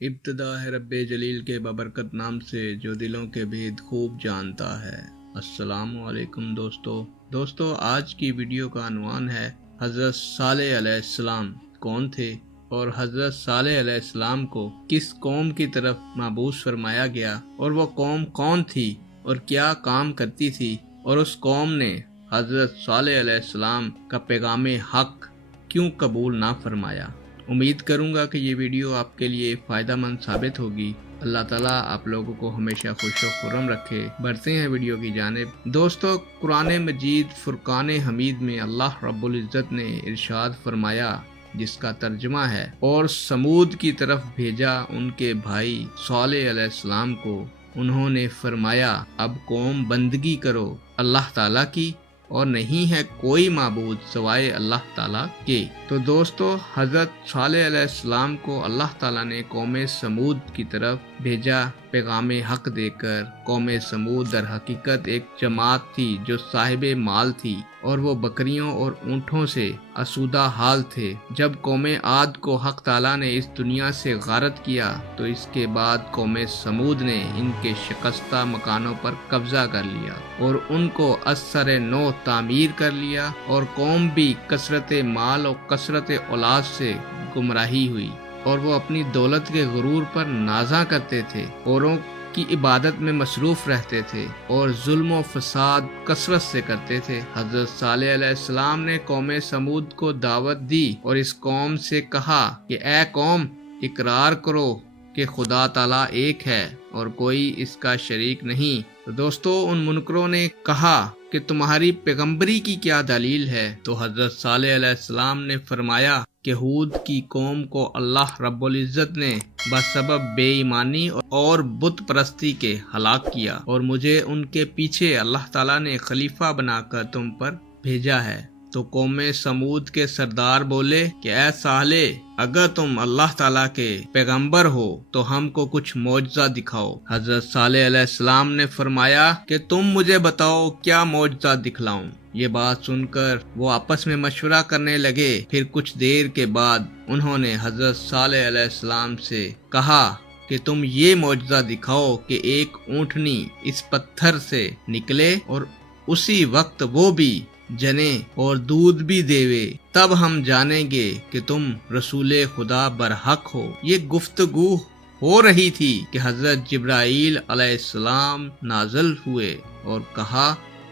ابتدا ہے رب جلیل کے ببرکت نام سے جو دلوں کے بھید خوب جانتا ہے۔ السلام علیکم دوستو آج کی ویڈیو کا عنوان ہے حضرت صالح علیہ السلام کون تھے اور حضرت صالح علیہ السلام کو کس قوم کی طرف مبعوث فرمایا گیا اور وہ قوم کون تھی اور کیا کام کرتی تھی اور اس قوم نے حضرت صالح علیہ السلام کا پیغام حق کیوں قبول نہ فرمایا۔ امید کروں گا کہ یہ ویڈیو آپ کے لیے فائدہ مند ثابت ہوگی۔ اللہ تعالیٰ آپ لوگوں کو ہمیشہ خوش و خرم رکھے۔ بڑھتے ہیں ویڈیو کی جانب۔ دوستو قرآن مجید فرقان حمید میں اللہ رب العزت نے ارشاد فرمایا، جس کا ترجمہ ہے، اور سمود کی طرف بھیجا ان کے بھائی صالح علیہ السلام کو، انہوں نے فرمایا اب قوم بندگی کرو اللہ تعالیٰ کی اور نہیں ہے کوئی معبود سوائے اللہ تعالیٰ کے۔ تو دوستو حضرت صالح علیہ السلام کو اللہ تعالیٰ نے قوم سمود کی طرف بھیجا پیغام حق دے کر۔ قوم سمود در حقیقت ایک جماعت تھی جو صاحب مال تھی اور وہ بکریوں اور اونٹوں سے آسودہ حال تھے۔ جب قوم عاد کو حق تعالیٰ نے اس دنیا سے غارت کیا تو اس کے بعد قوم سمود نے ان کے شکستہ مکانوں پر قبضہ کر لیا اور ان کو از سر نو تعمیر کر لیا، اور قوم بھی کثرت مال اور کثرت اولاد سے گمراہی ہوئی، اور وہ اپنی دولت کے غرور پر نازاں کرتے تھے، اوروں کی عبادت میں مصروف رہتے تھے اور ظلم و فساد کثرت سے کرتے تھے۔ حضرت صالح علیہ السلام نے قوم سمود کو دعوت دی اور اس قوم سے کہا کہ اے قوم، اقرار کرو کہ خدا تعالیٰ ایک ہے اور کوئی اس کا شریک نہیں۔ تو دوستو ان منکروں نے کہا کہ تمہاری پیغمبری کی کیا دلیل ہے؟ تو حضرت صالح علیہ السلام نے فرمایا کہ ہود کی قوم کو اللہ رب العزت نے بسبب بے ایمانی اور بت پرستی کے ہلاک کیا، اور مجھے ان کے پیچھے اللہ تعالیٰ نے خلیفہ بنا کر تم پر بھیجا ہے۔ تو قوم سمود کے سردار بولے کہ اے صالح، اگر تم اللہ تعالیٰ کے پیغمبر ہو تو ہم کو کچھ معجزہ دکھاؤ۔ حضرت صالح علیہ السلام نے فرمایا کہ تم مجھے بتاؤ کیا معجزہ دکھلاؤں۔ یہ بات سن کر وہ آپس میں مشورہ کرنے لگے۔ پھر کچھ دیر کے بعد انہوں نے حضرت صالح علیہ السلام سے کہا کہ تم یہ معجزہ دکھاؤ کہ ایک اونٹنی اس پتھر سے نکلے اور اسی وقت وہ بھی جنے اور دودھ بھی دیوے، تب ہم جانیں گے کہ تم رسول خدا برحق ہو۔ یہ گفتگو ہو رہی تھی کہ حضرت جبرائیل علیہ السلام نازل ہوئے اور کہا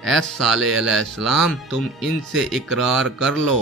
اے صالح علیہ السلام، تم ان سے اقرار کر لو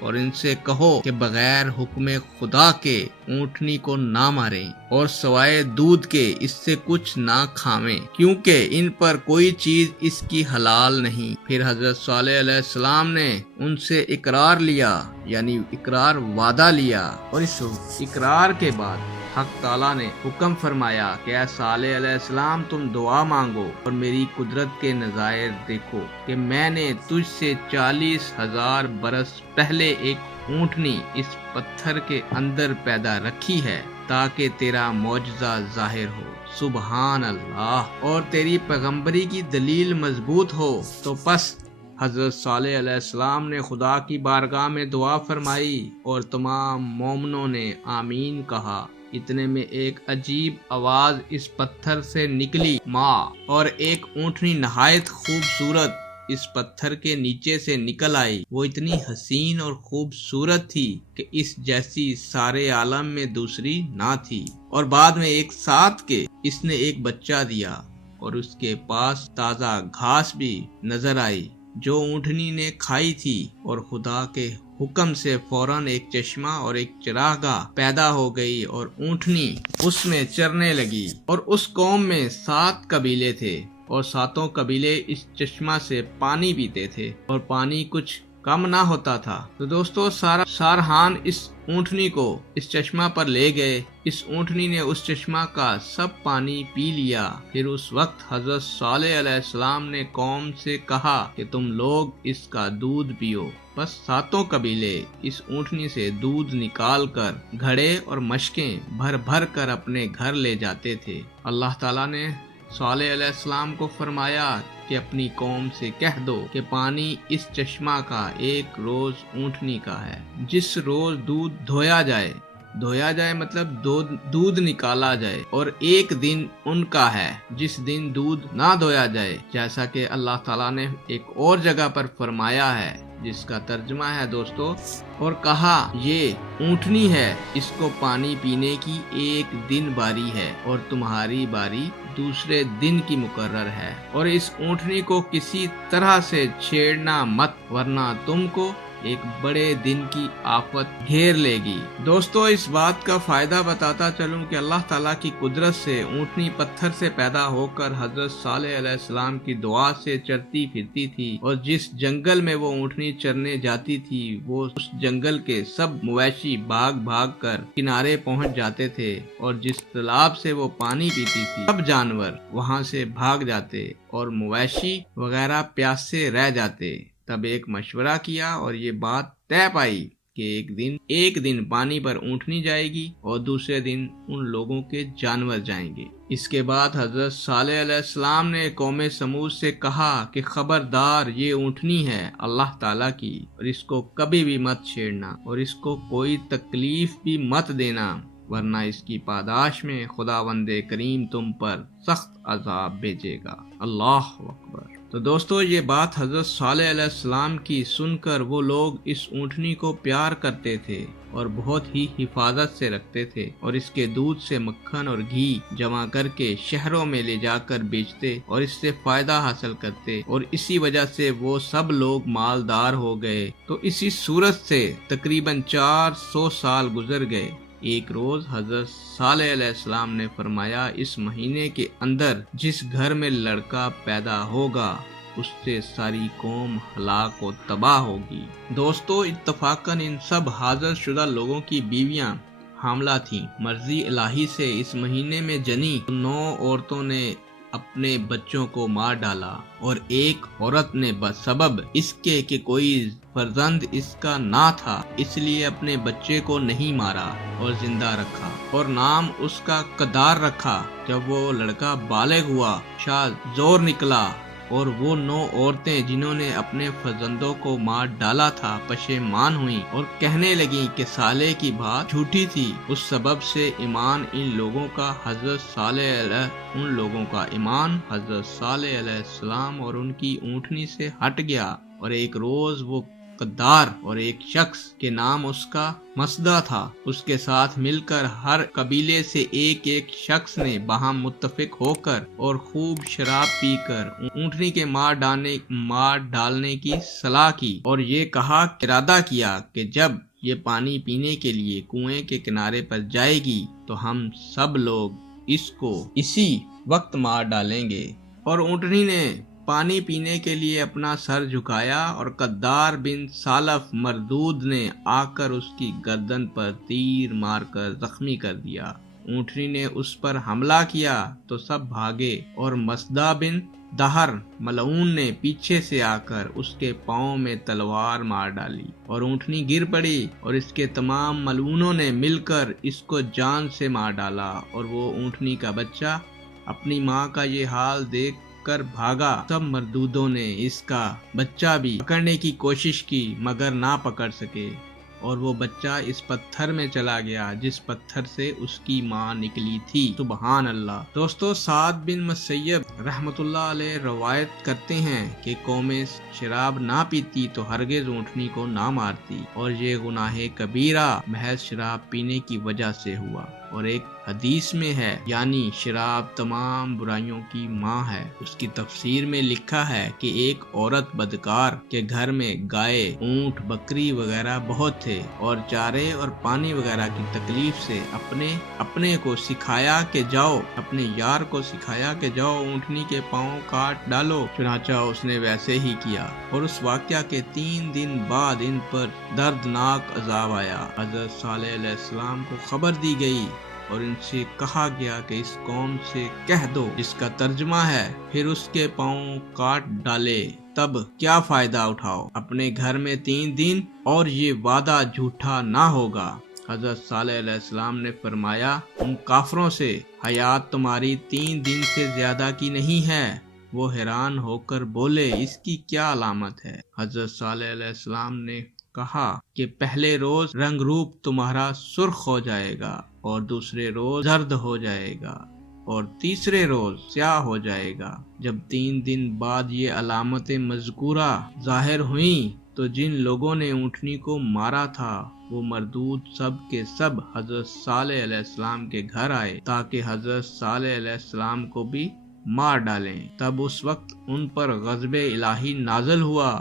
اور ان سے کہو کہ بغیر حکم خدا کے اونٹنی کو نہ ماریں اور سوائے دودھ کے اس سے کچھ نہ کھاویں، کیونکہ ان پر کوئی چیز اس کی حلال نہیں۔ پھر حضرت صالح علیہ السلام نے ان سے اقرار لیا، یعنی اقرار وعدہ لیا، اور اس اقرار کے بعد حق تعالیٰ نے حکم فرمایا کہ اے صالح علیہ السلام تم دعا مانگو اور میری قدرت کے نظائر دیکھو کہ میں نے تجھ سے 40,000 برس پہلے ایک اونٹنی اس پتھر کے اندر پیدا رکھی ہے تاکہ تیرا معجزہ ظاہر ہو، سبحان اللہ، اور تیری پیغمبری کی دلیل مضبوط ہو۔ تو پس حضرت صالح علیہ السلام نے خدا کی بارگاہ میں دعا فرمائی اور تمام مومنوں نے آمین کہا۔ اتنے میں ایک عجیب آواز اس پتھر سے نکلی، ماں، اور ایک اونٹنی نہایت خوبصورت اس پتھر کے نیچے سے نکل آئی۔ وہ اتنی حسین اور خوبصورت تھی کہ اس جیسی سارے عالم میں دوسری نہ تھی، اور بعد میں ایک ساتھ کے اس نے ایک بچہ دیا، اور اس کے پاس تازہ گھاس بھی نظر آئی جو اونٹنی نے کھائی تھی، اور خدا کے حکم سے فوراً ایک چشمہ اور ایک چراگاہ پیدا ہو گئی اور اونٹنی اس میں چرنے لگی۔ اور اس قوم میں 7 قبیلے تھے اور 7 قبیلے اس چشمہ سے پانی پیتے تھے، اور پانی کچھ کم نہ ہوتا تھا۔ تو دوستو سارہان اس اونٹنی کو اس چشمہ پر لے گئے۔ اس اونٹنی نے اس چشمہ کا سب پانی پی لیا۔ پھر اس وقت حضرت صالح علیہ السلام نے قوم سے کہا کہ تم لوگ اس کا دودھ پیو۔ بس 7 قبیلے اس اونٹنی سے دودھ نکال کر گھڑے اور مشکیں بھر بھر کر اپنے گھر لے جاتے تھے۔ اللہ تعالیٰ نے صالح علیہ السلام کو فرمایا کہ اپنی قوم سے کہہ دو کہ پانی اس چشمہ کا ایک روز اونٹنی کا ہے۔ جس روز دودھ دھویا جائے دھویا جائے مطلب دودھ نکالا جائے، اور ایک دن ان کا ہے جس دن دودھ نہ دھویا جائے، جیسا کہ اللہ تعالیٰ نے ایک اور جگہ پر فرمایا ہے، جس کا ترجمہ ہے دوستو، اور کہا یہ اونٹنی ہے، اس کو پانی پینے کی ایک دن باری ہے اور تمہاری باری دوسرے دن کی مقرر ہے، اور اس اونٹنی کو کسی طرح سے چھیڑنا مت، ورنہ تم کو ایک بڑے دن کی آفت گھیر لے گی۔ دوستو اس بات کا فائدہ بتاتا چلوں کہ اللہ تعالیٰ کی قدرت سے اونٹنی پتھر سے پیدا ہو کر حضرت صالح علیہ السلام کی دعا سے چرتی پھرتی تھی، اور جس جنگل میں وہ اونٹنی چرنے جاتی تھی وہ اس جنگل کے سب مویشی بھاگ بھاگ کر کنارے پہنچ جاتے تھے، اور جس تالاب سے وہ پانی پیتی تھی سب جانور وہاں سے بھاگ جاتے اور مویشی وغیرہ پیاس سے رہ جاتے۔ تب ایک مشورہ کیا اور یہ بات طے پائی کہ ایک دن پانی پر اونٹنی جائے گی اور دوسرے دن ان لوگوں کے جانور جائیں گے۔ اس کے بعد حضرت صالح علیہ السلام نے قوم سمود سے کہا کہ خبردار، یہ اونٹنی ہے اللہ تعالیٰ کی، اور اس کو کبھی بھی مت چھیڑنا اور اس کو کوئی تکلیف بھی مت دینا، ورنہ اس کی پاداش میں خداوند کریم تم پر سخت عذاب بھیجے گا۔ اللہ اکبر۔ تو دوستو یہ بات حضرت صالح علیہ السلام کی سن کر وہ لوگ اس اونٹنی کو پیار کرتے تھے اور بہت ہی حفاظت سے رکھتے تھے، اور اس کے دودھ سے مکھن اور گھی جمع کر کے شہروں میں لے جا کر بیچتے اور اس سے فائدہ حاصل کرتے، اور اسی وجہ سے وہ سب لوگ مالدار ہو گئے۔ تو اسی صورت سے تقریباً 400 سال گزر گئے۔ ایک روز حضرت صالح علیہ السلام نے فرمایا، اس مہینے کے اندر جس گھر میں لڑکا پیدا ہوگا اس سے ساری قوم ہلاک و تباہ ہوگی۔ دوستو اتفاقاً ان سب حاضر شدہ لوگوں کی بیویاں حاملہ تھیں۔ مرضی الہی سے اس مہینے میں جنی 9 عورتوں نے اپنے بچوں کو مار ڈالا، اور ایک عورت نے بسبب اس کے کہ کوئی فرزند اس کا نہ تھا اس لیے اپنے بچے کو نہیں مارا اور زندہ رکھا، اور نام اس کا قدار رکھا۔ جب وہ لڑکا بالغ ہوا، شاید زور نکلا، اور وہ 9 عورتیں جنہوں نے اپنے فرزندوں کو مار ڈالا تھا پشیمان ہوئیں اور کہنے لگیں کہ صالح کی بات جھوٹی تھی۔ اس سبب سے ایمان ان لوگوں کا حضرت صالح علیہ السلام اور ان کی اونٹنی سے ہٹ گیا، اور ایک روز وہ قدار اور ایک شخص کے نام اس کا مسدہ تھا، اس کے ساتھ مل کر ہر قبیلے سے ایک شخص نے باہم متفق ہو کر اور خوب شراب پی کر اونٹنی کے مار ڈالنے کی صلاح کی، اور یہ ارادہ کیا کہ جب یہ پانی پینے کے لیے کنویں کے کنارے پر جائے گی تو ہم سب لوگ اس کو اسی وقت مار ڈالیں گے۔ اور اونٹنی نے پانی پینے کے لیے اپنا سر جھکایا، اور قدار بن سالف مردود نے آ کر اس کی گردن پر تیر مار کر زخمی کر دیا۔ اونٹنی نے اس پر حملہ کیا تو سب بھاگے، اور مسدہ بن دہر ملعون نے پیچھے سے آ کر اس کے پاؤں میں تلوار مار ڈالی، اور اونٹنی گر پڑی، اور اس کے تمام ملعونوں نے مل کر اس کو جان سے مار ڈالا، اور وہ اونٹنی کا بچہ اپنی ماں کا یہ حال دیکھ کر بھاگا۔ سب مردودوں نے اس کا بچہ بھی پکڑنے کی کوشش کی مگر نہ پکڑ سکے، اور وہ بچہ اس پتھر میں چلا گیا جس پتھر سے اس کی ماں نکلی تھی۔ سبحان اللہ۔ دوستو سعد بن مسیب رحمت اللہ علیہ روایت کرتے ہیں کہ قوم شراب نہ پیتی تو ہرگز اونٹنی کو نہ مارتی، اور یہ گناہ کبیرہ محض شراب پینے کی وجہ سے ہوا۔ اور ایک حدیث میں ہے، یعنی شراب تمام برائیوں کی ماں ہے۔ اس کی تفسیر میں لکھا ہے کہ ایک عورت بدکار کے گھر میں گائے، اونٹ، بکری وغیرہ بہت تھے، اور چارے اور پانی وغیرہ کی تکلیف سے اپنے کو سکھایا کہ جاؤ، اپنے یار کو سکھایا کہ جاؤ اونٹنی کے پاؤں کاٹ ڈالو۔ چنانچہ اس نے ویسے ہی کیا، اور اس واقعہ کے 3 دن بعد ان پر دردناک عذاب آیا۔ حضرت صالح علیہ السلام کو خبر دی گئی، اور ان سے کہا گیا کہ اس قوم سے کہہ دو، جس کا ترجمہ ہے پھر اس کے پاؤں کاٹ ڈالے تب کیا فائدہ اٹھاؤ، اپنے گھر میں 3 دن اور یہ وعدہ جھوٹا نہ ہوگا۔ حضرت صالح علیہ السلام نے فرمایا، ان کافروں سے حیات تمہاری 3 دن سے زیادہ کی نہیں ہے۔ وہ حیران ہو کر بولے، اس کی کیا علامت ہے؟ حضرت صالح علیہ السلام نے کہا کہ پہلے روز رنگ روپ تمہارا سرخ ہو جائے گا اور دوسرے روز زرد ہو جائے گا اور تیسرے روز سیاہ ہو جائے گا۔ جب 3 دن بعد یہ علامتیں مذکورہ ظاہر ہوئیں تو جن لوگوں نے اونٹنی کو مارا تھا وہ مردود سب کے سب حضرت صالح علیہ السلام کے گھر آئے تاکہ حضرت صالح علیہ السلام کو بھی مار ڈالیں۔ تب اس وقت ان پر غضب الہی نازل ہوا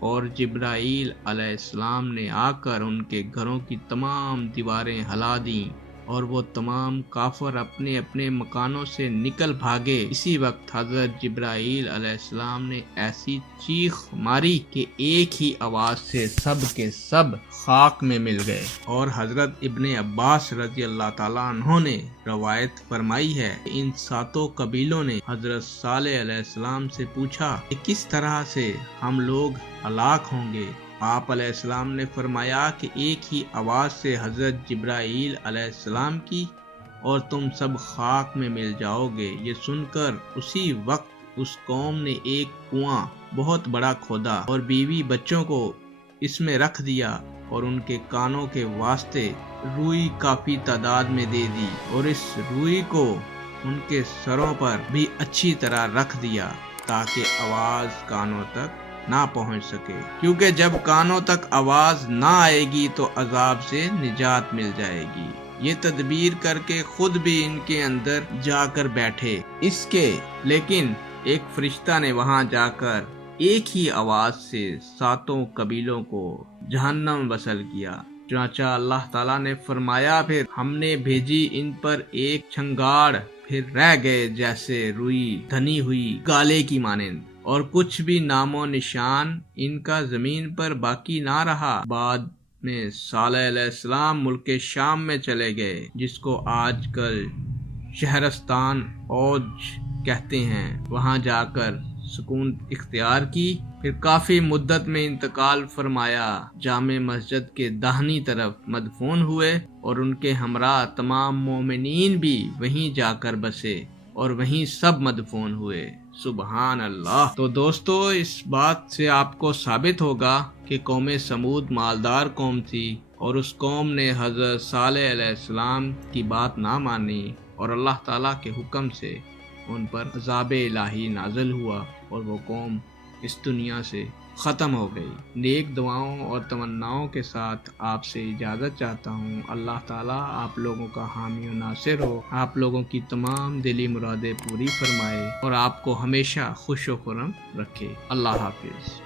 اور جبرائیل علیہ السلام نے آ کر ان کے گھروں کی تمام دیواریں ہلا دیں اور وہ تمام کافر اپنے اپنے مکانوں سے نکل بھاگے۔ اسی وقت حضرت جبرائیل علیہ السلام نے ایسی چیخ ماری کہ ایک ہی آواز سے سب کے سب خاک میں مل گئے۔ اور حضرت ابن عباس رضی اللہ تعالیٰ عنہ نے روایت فرمائی ہے کہ ان 7 قبیلوں نے حضرت صالح علیہ السلام سے پوچھا کہ کس طرح سے ہم لوگ ہلاک ہوں گے؟ آپ علیہ السلام نے فرمایا کہ ایک ہی آواز سے حضرت جبرائیل علیہ السلام کی اور تم سب خاک میں مل جاؤ گے۔ یہ سن کر اسی وقت اس قوم نے ایک کنواں بہت بڑا کھودا اور بیوی بچوں کو اس میں رکھ دیا اور ان کے کانوں کے واسطے روئی کافی تعداد میں دے دی اور اس روئی کو ان کے سروں پر بھی اچھی طرح رکھ دیا تاکہ آواز کانوں تک نہ پہنچ سکے، کیونکہ جب کانوں تک آواز نہ آئے گی تو عذاب سے نجات مل جائے گی۔ یہ تدبیر کر کے خود بھی ان کے اندر جا کر بیٹھے اس کے، لیکن ایک فرشتہ نے وہاں جا کر ایک ہی آواز سے 7 قبیلوں کو جہنم وصل کیا۔ چنانچہ اللہ تعالیٰ نے فرمایا پھر ہم نے بھیجی ان پر ایک چنگاڑ، پھر رہ گئے جیسے روئی دھنی ہوئی گالے کی مانند، اور کچھ بھی نام و نشان ان کا زمین پر باقی نہ رہا۔ بعد میں صالح علیہ السلام ملک شام میں چلے گئے جس کو آج کل شہرستان اوج کہتے ہیں، وہاں جا کر سکون اختیار کی، پھر کافی مدت میں انتقال فرمایا۔ جامع مسجد کے داہنی طرف مدفون ہوئے اور ان کے ہمراہ تمام مومنین بھی وہیں جا کر بسے اور وہیں سب مدفون ہوئے۔ سبحان اللہ۔ تو دوستو، اس بات سے آپ کو ثابت ہوگا کہ قوم سمود مالدار قوم تھی اور اس قوم نے حضرت صالح علیہ السلام کی بات نہ مانی اور اللہ تعالیٰ کے حکم سے ان پر عذاب الہی نازل ہوا اور وہ قوم اس دنیا سے ختم ہو گئی۔ نیک دعاؤں اور تمناؤں کے ساتھ آپ سے اجازت چاہتا ہوں۔ اللہ تعالیٰ آپ لوگوں کا حامی و ناصر ہو، آپ لوگوں کی تمام دلی مرادیں پوری فرمائے اور آپ کو ہمیشہ خوش و خرم رکھے۔ اللہ حافظ۔